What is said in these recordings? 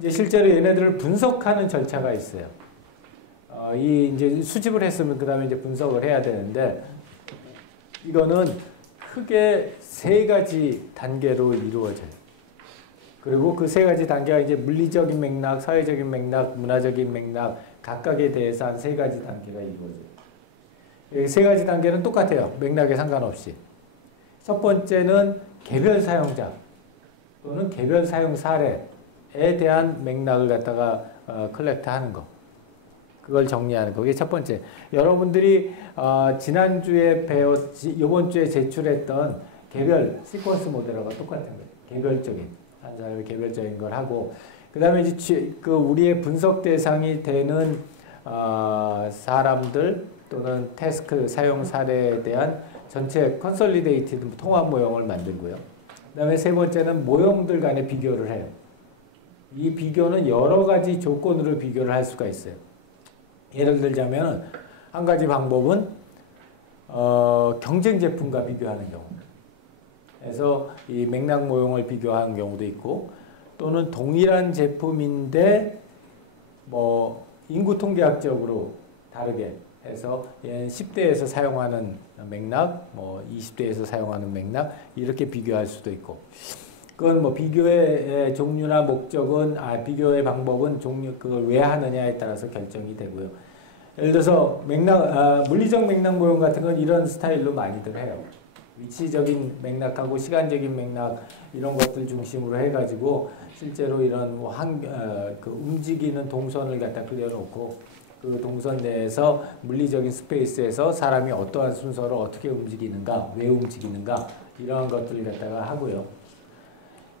이제 실제로 얘네들을 분석하는 절차가 있어요. 이 이제 수집을 했으면 그 다음에 이제 분석을 해야 되는데 이거는 크게 세 가지 단계로 이루어져요. 그리고 그 세 가지 단계가 이제 물리적인 맥락, 사회적인 맥락, 문화적인 맥락 각각에 대해서 한 세 가지 단계가 이루어져요. 이 세 가지 단계는 똑같아요. 맥락에 상관없이. 첫 번째는 개별 사용자 또는 개별 사용 사례에 대한 맥락을 갖다가 컬렉트하는 거. 그걸 정리하는 거. 그게 첫 번째. 여러분들이 지난주에 이번 주에 제출했던 개별 시퀀스 모델하고 똑같은 거예요. 개별적인. 한 사람의 개별적인 걸 하고 그 다음에 이제 그 우리의 분석 대상이 되는 사람들 또는 태스크 사용 사례에 대한 전체 컨솔리데이티드 통합 모형을 만들고요. 그 다음에 세 번째는 모형들 간의 비교를 해요. 이 비교는 여러 가지 조건으로 비교를 할 수가 있어요. 예를 들자면 한 가지 방법은 경쟁 제품과 비교하는 경우. 그래서 이 맥락 모형을 비교하는 경우도 있고 또는 동일한 제품인데 뭐 인구 통계학적으로 다르게 해서 10대에서 사용하는 맥락, 뭐 20대에서 사용하는 맥락 이렇게 비교할 수도 있고 그건 뭐 비교의 종류나 목적은 비교의 방법은 그걸 왜 하느냐에 따라서 결정이 되고요. 예를 들어서 물리적 맥락 모형 같은 건 이런 스타일로 많이들 해요. 위치적인 맥락하고 시간적인 맥락 이런 것들 중심으로 해가지고 실제로 이런 그 움직이는 동선을 갖다 그려놓고 그 동선 내에서 물리적인 스페이스에서 사람이 어떠한 순서로 어떻게 움직이는가, 왜 움직이는가 이러한 것들을 갖다가 하고요.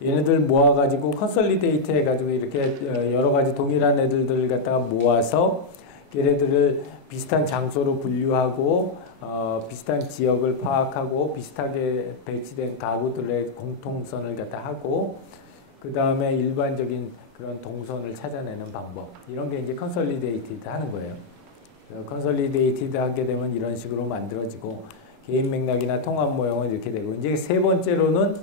얘네들 모아가지고 컨솔리데이트 해가지고 이렇게 여러 가지 동일한 애들을 갖다가 모아서 걔네들을 비슷한 장소로 분류하고 비슷한 지역을 파악하고 비슷하게 배치된 가구들의 공통선을 갖다 하고 그 다음에 일반적인 그런 동선을 찾아내는 방법 이런 게 이제 컨솔리데이티드 하는 거예요. 컨솔리데이티드 하게 되면 이런 식으로 만들어지고 개인 맥락이나 통합 모형은 이렇게 되고 이제 세 번째로는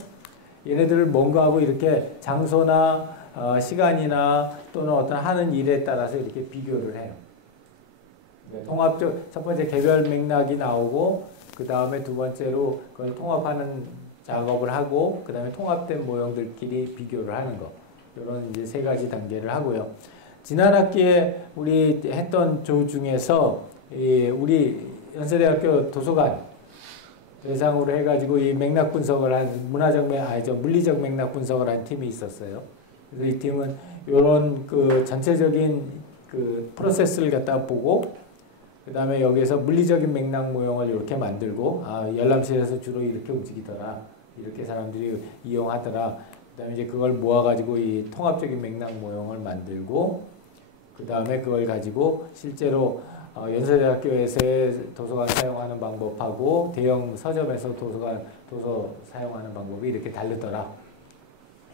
얘네들을 뭔가 하고 이렇게 장소나 시간이나 또는 어떤 하는 일에 따라서 이렇게 비교를 해요. 통합적 첫 번째 개별 맥락이 나오고 그 다음에 두 번째로 그걸 통합하는 작업을 하고 그 다음에 통합된 모형들끼리 비교를 하는 거 이런 이제 세 가지 단계를 하고요. 지난 학기에 우리 했던 조 중에서 우리 연세대학교 도서관 대상으로 해가지고 이 맥락 분석을 한 물리적 맥락 분석을 한 팀이 있었어요. 그래서 이 팀은 이런 그 전체적인 그 프로세스를 갖다 보고 그 다음에 여기에서 물리적인 맥락 모형을 이렇게 만들고 열람실에서 주로 이렇게 움직이더라. 이렇게 사람들이 이용하더라. 그 다음에 이제 그걸 모아가지고 이 통합적인 맥락 모형을 만들고 그 다음에 그걸 가지고 실제로 연세대학교에서의 도서관 사용하는 방법하고 대형 서점에서 도서 사용하는 방법이 이렇게 다르더라.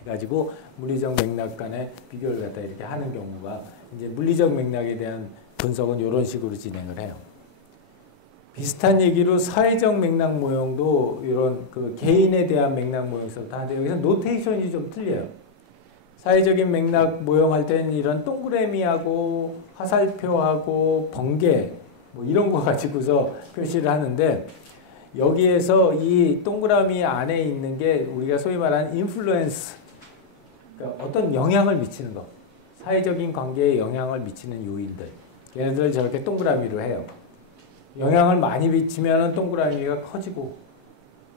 해가지고 물리적 맥락 간의 비교를 갖다 이렇게 하는 경우가 이제 물리적 맥락에 대한 분석은 이런 식으로 진행을 해요. 비슷한 얘기로 사회적 맥락 모형도 이런 그 개인에 대한 맥락 모형서부터 하는데 여기서 노테이션이 좀 틀려요. 사회적인 맥락 모형할 때는 이런 동그라미하고 화살표하고 번개 뭐 이런 거 가지고서 표시를 하는데 여기에서 이 동그라미 안에 있는 게 우리가 소위 말하는 인플루언스 그러니까 어떤 영향을 미치는 거 사회적인 관계에 영향을 미치는 요인들 얘네들 저렇게 동그라미로 해요. 영향을 많이 미치면 동그라미가 커지고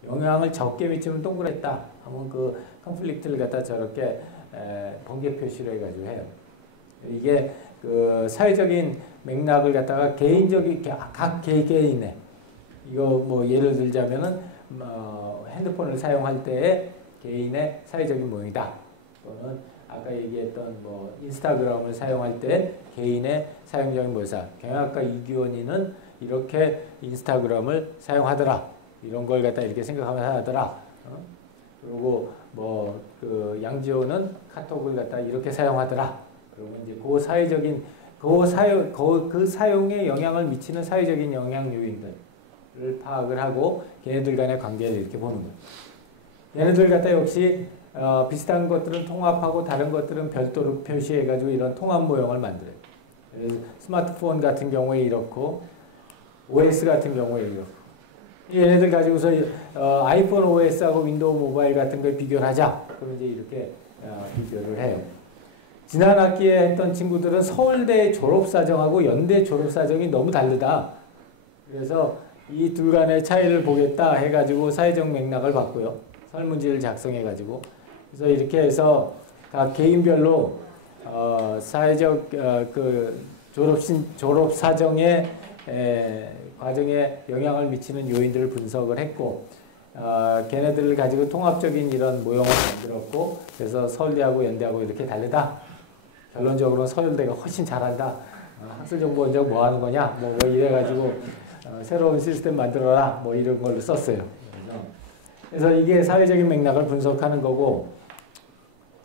영향을 적게 미치면 동그랬다 하면 그 컨플릭트를 갖다 저렇게 번개 표시로 해가지고 해요. 이게 그 사회적인 맥락을 갖다가 개인적인 각 개인의 이거 뭐 예를 들자면은 핸드폰을 사용할 때의 개인의 사회적인 모형이다. 또는 아까 얘기했던 뭐 인스타그램을 사용할 때 개인의 사용적인 모사. 경영학과 이규원이는 이렇게 인스타그램을 사용하더라. 이런 걸 갖다 이렇게 생각하면서 하더라. 그리고 뭐 그 양지호는 카톡을 갖다 이렇게 사용하더라. 그러면 이제 그 사회적인 그 사용에 영향을 미치는 사회적인 영향 요인들을 파악을 하고 걔네들 간의 관계를 이렇게 보는 거예요. 얘네들 갖다 역시 비슷한 것들은 통합하고 다른 것들은 별도로 표시해가지고 이런 통합 모형을 만들어요. 그래서 스마트폰 같은 경우에 이렇고 OS 같은 경우에 이렇고 얘네들 가지고서 아이폰 OS하고 윈도우 모바일 같은 걸 비교를 하자. 그럼 이제 이렇게 비교를 해요. 지난 학기에 했던 친구들은 서울대 졸업사정하고 연대 졸업사정이 너무 다르다. 그래서 이 둘 간의 차이를 보겠다 해가지고 사회적 맥락을 봤고요. 설문지를 작성해가지고. 그래서 이렇게 해서 각 개인별로 사회적 그 졸업사정의 과정에 영향을 미치는 요인들을 분석을 했고 걔네들을 가지고 통합적인 이런 모형을 만들었고 그래서 서울대하고 연대하고 이렇게 다르다. 결론적으로 서울대가 훨씬 잘한다. 학술정보원장 뭐 하는 거냐? 뭐 이래가지고 새로운 시스템 만들어라. 뭐 이런 걸로 썼어요. 그래서 이게 사회적인 맥락을 분석하는 거고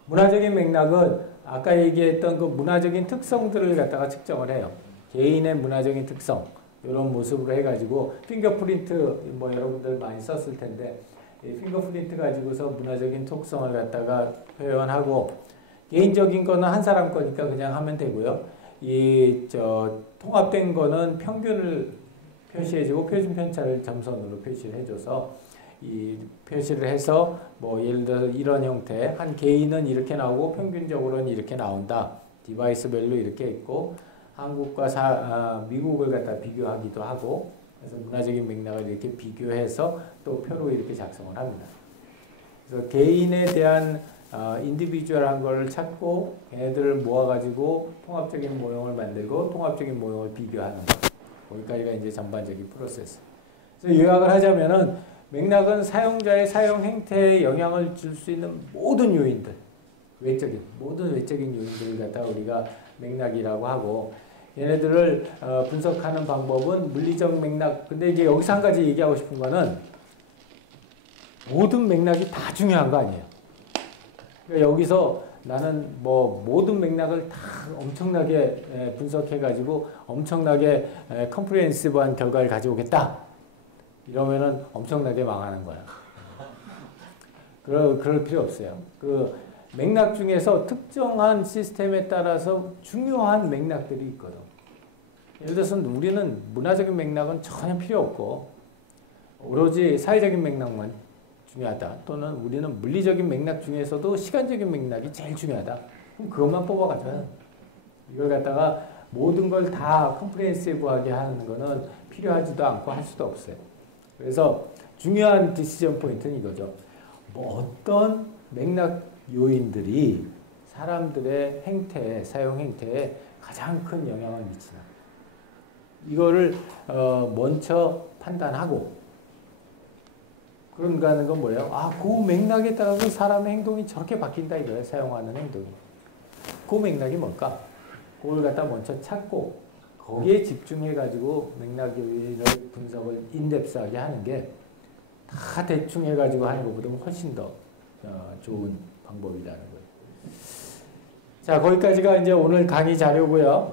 문화적인 맥락은 아까 얘기했던 그 문화적인 특성들을 갖다가 측정을 해요. 개인의 문화적인 특성 이런 모습으로 해가지고 핑거프린트 뭐 여러분들 많이 썼을 텐데 이 핑거프린트 가지고서 문화적인 특성을 갖다가 표현하고 개인적인 거는 한 사람 거니까 그냥 하면 되고요. 이 통합된 거는 평균을 표시해주고 표준 편차를 점선으로 표시를 해줘서 이 표시를 해서 뭐 예를 들어서 이런 형태 한 개인은 이렇게 나오고 평균적으로는 이렇게 나온다. 디바이스 별로 이렇게 있고 한국과 미국을 갖다 비교하기도 하고 그래서 문화적인 맥락을 이렇게 비교해서 또 표로 이렇게 작성을 합니다. 그래서 개인에 대한 인디비주얼한 걸 찾고 걔네들을 모아가지고 통합적인 모형을 만들고 통합적인 모형을 비교하는 것. 거기까지가 이제 전반적인 프로세스. 그래서 요약을 하자면은 맥락은 사용자의 사용 행태에 영향을 줄 수 있는 모든 요인들, 모든 외적인 요인들을 갖다 우리가 맥락이라고 하고 얘네들을 분석하는 방법은 물리적 맥락. 근데 이제 여기서 한 가지 얘기하고 싶은 거는 모든 맥락이 다 중요한 거 아니에요. 그러니까 여기서 나는 뭐 모든 맥락을 다 엄청나게 분석해가지고 엄청나게 컴프레hen시브한 결과를 가져오겠다. 이러면은 엄청나게 망하는 거야. 그럴 필요 없어요. 그 맥락 중에서 특정한 시스템에 따라서 중요한 맥락들이 있거든. 예를 들어서 우리는 문화적인 맥락은 전혀 필요 없고 오로지 사회적인 맥락만 중요하다. 또는 우리는 물리적인 맥락 중에서도 시간적인 맥락이 제일 중요하다. 그럼 그것만 뽑아가잖아. 이걸 갖다가 모든 걸 다 컴프레hen시브하게 하는 거는 필요하지도 않고 할 수도 없어요. 그래서 중요한 디시전 포인트는 이거죠. 뭐 어떤 맥락 요인들이 사람들의 행태에, 사용 행태에 가장 큰 영향을 미치나. 이거를 먼저 판단하고 그런가 하는 건 뭐예요? 그 맥락에 따라서 사람의 행동이 저렇게 바뀐다 이거예요. 사용하는 행동이. 그 맥락이 뭘까? 그걸 갖다 먼저 찾고 거기에 집중해가지고 맥락 요인을 분석을 인덱스하게 하는 게 다 대충 해가지고 하는 것보다 훨씬 더 좋은 방법이라는 거예요. 자, 거기까지가 이제 오늘 강의 자료고요.